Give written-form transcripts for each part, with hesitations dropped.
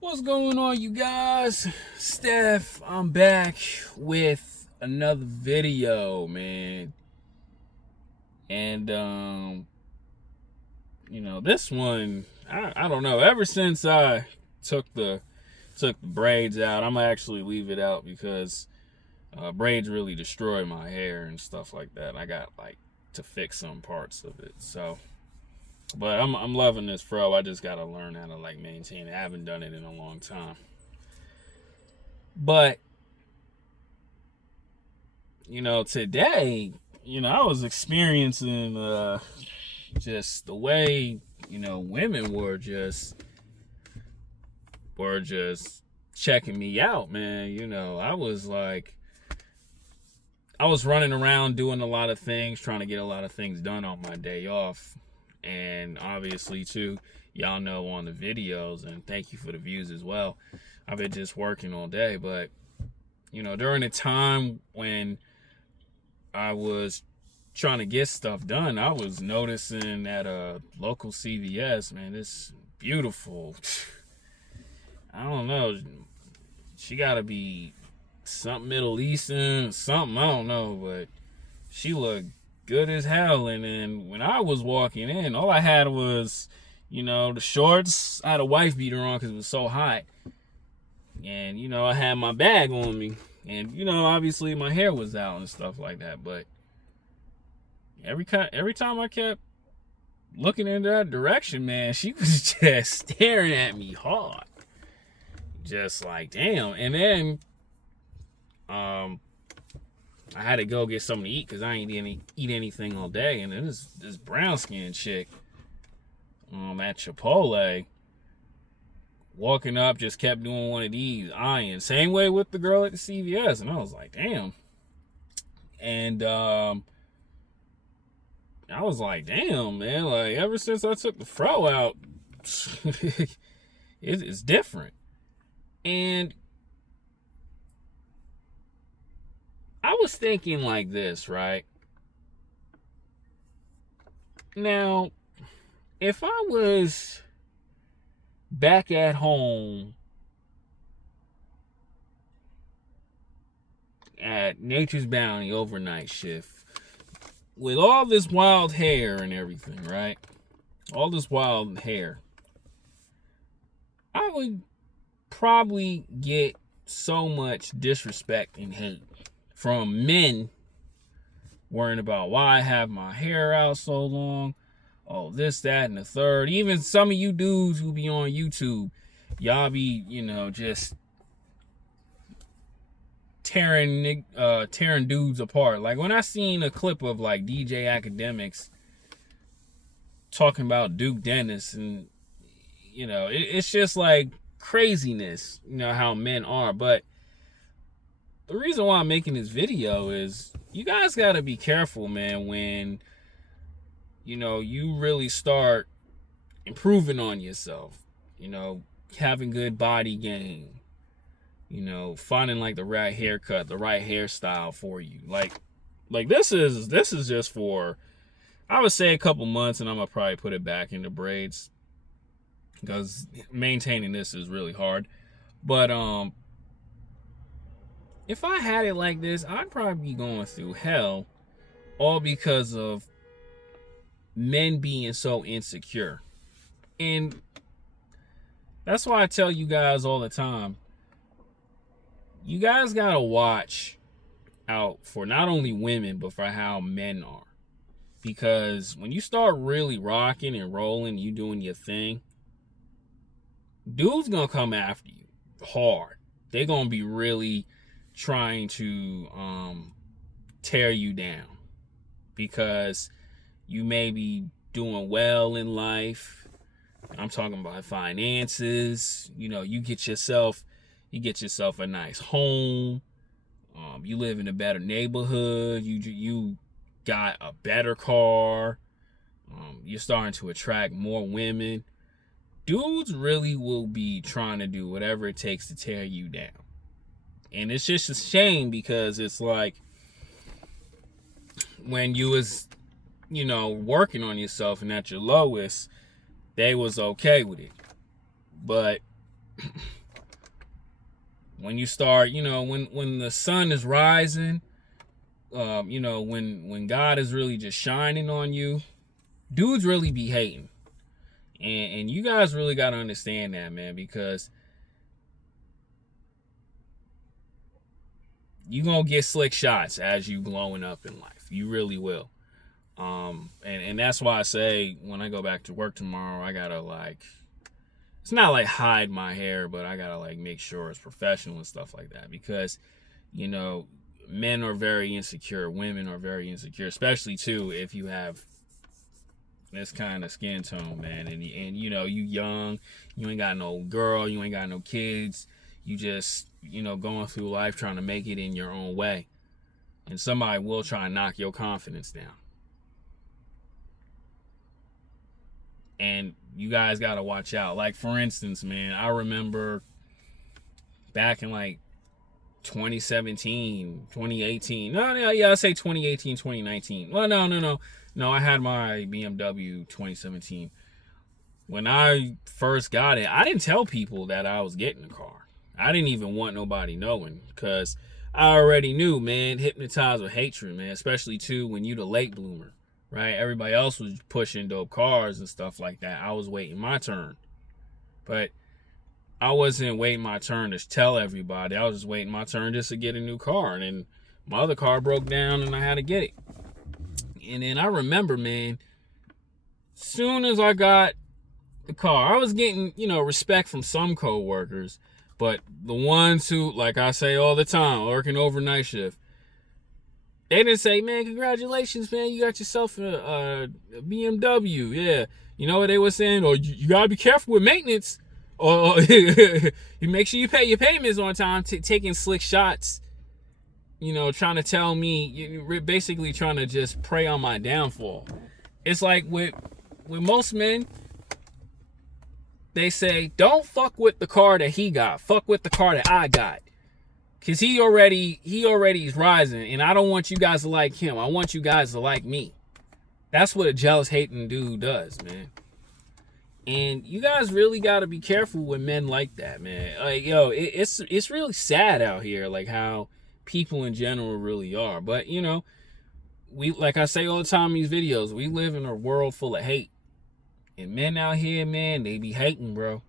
What's going on, you guys? Steph, I'm back with another video, man. And this one, I don't know. Ever since I took the braids out, I'm gonna actually leave it out because braids really destroy my hair and stuff like that. I got like to fix some parts of it, so. But I'm loving this fro. I just gotta learn how to like maintain it. I haven't done it in a long time. But today, I was experiencing just the way, women were just checking me out, man. I was running around doing a lot of things, trying to get a lot of things done on my day off. And obviously too, y'all know on the videos, and thank you for the views as well. I've been just working all day, but during the time when I was trying to get stuff done, I was noticing at a local CVS, man, this beautiful. I don't know. She gotta be something Middle Eastern, something, I don't know, but she looked good as hell. And then when I was walking in, all I had was, the shorts. I had a wife beater on because it was so hot. And, I had my bag on me. And, obviously my hair was out and stuff like that. But every time I kept looking in that direction, man, she was just staring at me hard. Just like, damn. And then I had to go get something to eat because I ain't eat anything all day. And then this brown skinned chick at Chipotle walking up just kept doing one of these eyeing. Same way with the girl at the CVS. And I was like, damn. And I was like, damn, man. Like, ever since I took the fro out, it's different. And I was thinking like this, right? Now, if I was back at home at Nature's Bounty overnight shift with all this wild hair and everything, right? All this wild hair, I would probably get so much disrespect and hate from men worrying about why I have my hair out so long. Oh, this, that, and the third. Even some of you dudes who be on YouTube, y'all be, just tearing dudes apart. Like when I seen a clip of like DJ Academics talking about Duke Dennis, and it's just like craziness, how men are. But the reason why I'm making this video is you guys got to be careful, man, when you really start improving on yourself, having good body gain, finding like the right haircut, the right hairstyle for you. Like this is just for, I would say, a couple months, and I'm gonna probably put it back into braids because maintaining this is really hard. But if I had it like this, I'd probably be going through hell, all because of men being so insecure. And that's why I tell you guys all the time, you guys gotta watch out for not only women, but for how men are. Because when you start really rocking and rolling, you doing your thing, dudes gonna come after you hard. They're gonna be really trying to tear you down because you may be doing well in life. I'm talking about finances. You get yourself a nice home. You live in a better neighborhood. You got a better car. You're starting to attract more women. Dudes really will be trying to do whatever it takes to tear you down. And it's just a shame because it's like when you was, working on yourself and at your lowest, they was okay with it. But When you start, when the sun is rising, when God is really just shining on you, dudes really be hating. And you guys really got to understand that, man, because you going to get slick shots as you glowing up in life. You really will. And that's why I say when I go back to work tomorrow, I got to it's not like hide my hair, but I got to make sure it's professional and stuff like that, because, men are very insecure. Women are very insecure, especially too, if you have this kind of skin tone, man, and you young, you ain't got no girl, you ain't got no kids, you just going through life trying to make it in your own way, and somebody will try and knock your confidence down. And you guys got to watch out. Like, for instance, man, I remember back in 2017, 2018. I'll say 2018, 2019. Well, no, I had my BMW 2017. When I first got it, I didn't tell people that I was getting a car. I didn't even want nobody knowing, because I already knew, man, hypnotized with hatred, man, especially too when you the late bloomer, right? Everybody else was pushing dope cars and stuff like that. I was waiting my turn. But I wasn't waiting my turn to tell everybody. I was just waiting my turn just to get a new car. And then my other car broke down and I had to get it. And then I remember, man, soon as I got the car, I was getting, respect from some co-workers. But the ones who, like I say all the time, working overnight shift, they didn't say, man, congratulations, man, you got yourself a BMW. Yeah. You know what they were saying? Oh, you got to be careful with maintenance. Or you make sure you pay your payments on time, taking slick shots, trying to tell me, basically trying to just prey on my downfall. It's like with most men, they say, don't fuck with the car that he got, fuck with the car that I got. Cause he already is rising, and I don't want you guys to like him. I want you guys to like me. That's what a jealous, hating dude does, man. And you guys really got to be careful with men like that, man. It's really sad out here, like how people in general really are. But we, like I say all the time in these videos, we live in a world full of hate, and men out here, man, they be hating, bro.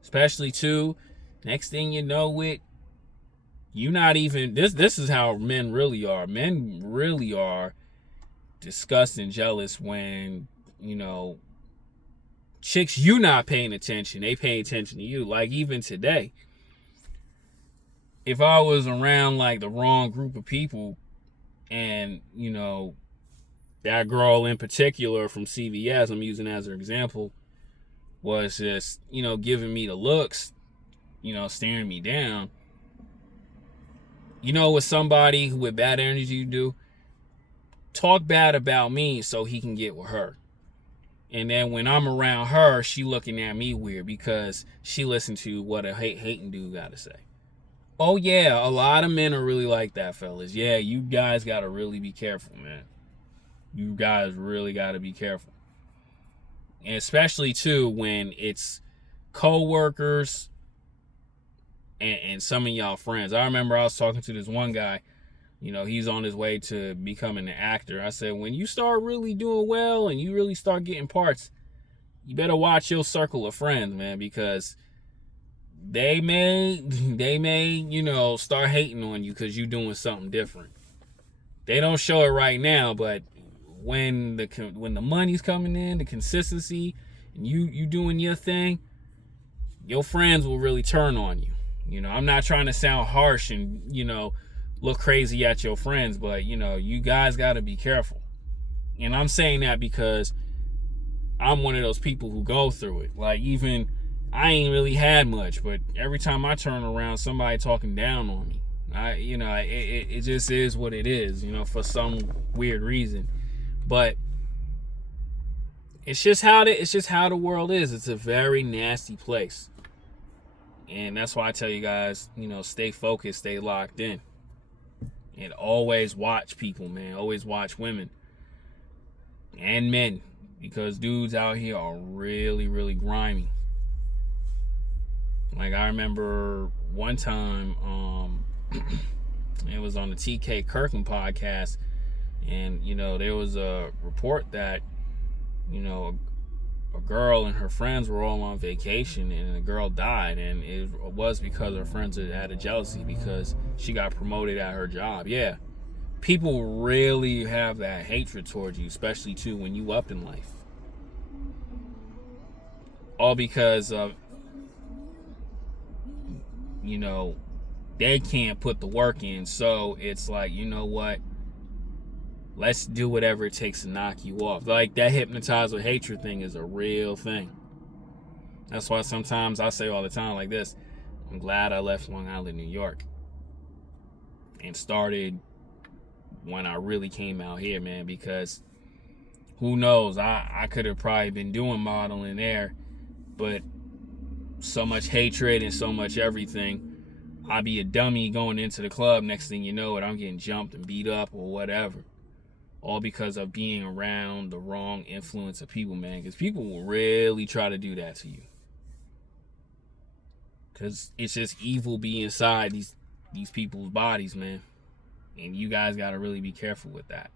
Especially too, next thing you know, you not even this is how men really are. Men really are disgusting, jealous when chicks you not paying attention, they paying attention to you. Like, even today, if I was around the wrong group of people, and that girl in particular from CVS, I'm using as an example, was just giving me the looks, staring me down, what somebody with bad energy do? Talk bad about me so he can get with her. And then when I'm around her, she looking at me weird because she listened to what a hating dude got to say. Oh yeah, a lot of men are really like that, fellas. Yeah, you guys got to really be careful, man. You guys really got to be careful. And especially too when it's co-workers and some of y'all friends. I remember I was talking to this one guy, he's on his way to becoming an actor. I said, when you start really doing well and you really start getting parts, you better watch your circle of friends, man, because they may start hating on you because you're doing something different. They don't show it right now, but when the money's coming in, the consistency, and you doing your thing, your friends will really turn on you. I'm not trying to sound harsh and, look crazy at your friends, but, you guys got to be careful. And I'm saying that because I'm one of those people who go through it. Like, even I ain't really had much, but every time I turn around, somebody talking down on me. It just is what it is, for some weird reason. But it's just how the world is. It's a very nasty place. And that's why I tell you guys, stay focused, stay locked in. And always watch people, man. Always watch women and men, because dudes out here are really, really grimy. Like, I remember one time, it was on the TK Kirkland podcast, and, you know, there was a report that, you know, a girl and her friends were all on vacation, and the girl died, and it was because her friends had a jealousy because she got promoted at her job. Yeah, people really have that hatred towards you, especially too when you up in life, all because of, you know, they can't put the work in. So it's like, you know what, let's do whatever it takes to knock you off. Like, that hypnotized with hatred thing is a real thing. That's why sometimes I say all the time like this: I'm glad I left Long Island, New York, and started when I really came out here, man, because who knows, I could have probably been doing modeling there, but so much hatred and so much everything, I'd be a dummy going into the club. Next thing you know it, I'm getting jumped and beat up or whatever. All because of being around the wrong influence of people, man. Because people will really try to do that to you. Because it's just evil be inside these people's bodies, man. And you guys got to really be careful with that.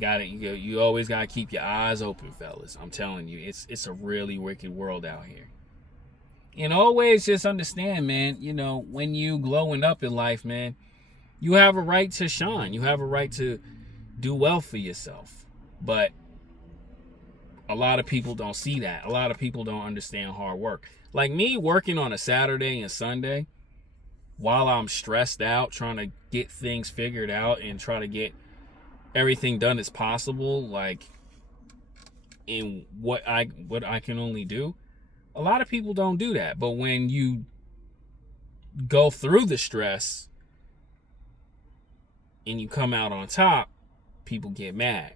You always got to keep your eyes open, fellas. I'm telling you, it's a really wicked world out here. And always just understand, man, you know, when you glowing up in life, man, you have a right to shine. You have a right to do well for yourself. But a lot of people don't see that. A lot of people don't understand hard work. Like me working on a Saturday and Sunday while I'm stressed out, trying to get things figured out and try to get everything done as possible, like in what I can only do. A lot of people don't do that. But when you go through the stress and you come out on top, people get mad.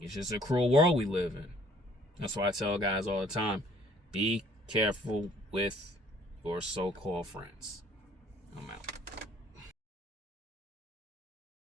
It's just a cruel world we live in. That's why I tell guys all the time, be careful with your so-called friends. I'm out.